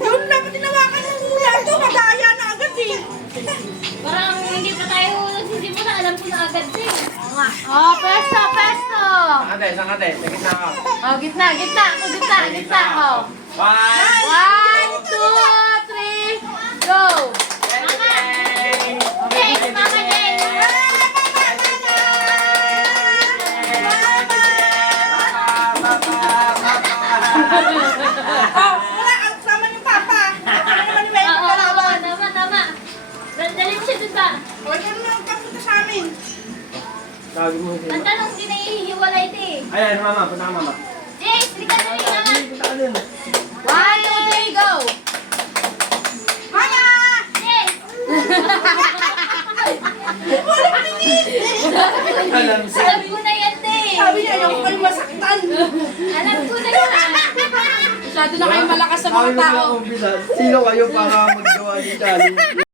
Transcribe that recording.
Yun, dapat tinawakan ng ulan to. Magaya na agad eh. Parang hindi pa tayo nagsisimula, alam ko na agad din. Oh, pesto, pesto. Saan ate? Sa gitna ka. Oh, gitna, gitna. Ako, gitna, gitna. Oh. 1, 1, 2, 3, go. Yes, Mama Jane! Oh, wala. Ang sama ni Papa. Ano naman ni May Oo, kalaban. tama, tama. Dalhin siya dun ba? O, ikaw naman ang papunta sa amin. Tawag mo siya. Ang tanong, di naihiwalay ito eh. Ayan, mama. Punta ka mama. Jace, hindi ka na rin naman. Punta ka din. 1, 2, 3, go. Mama! Jace! Alam siya. Alam ko na yan, te. Sabi niya, ayaw ko kayo masaktan. Alam ko na yan. Masyado na kayo malakas sa mga tao. Sino kayo para maggawa ng challenge?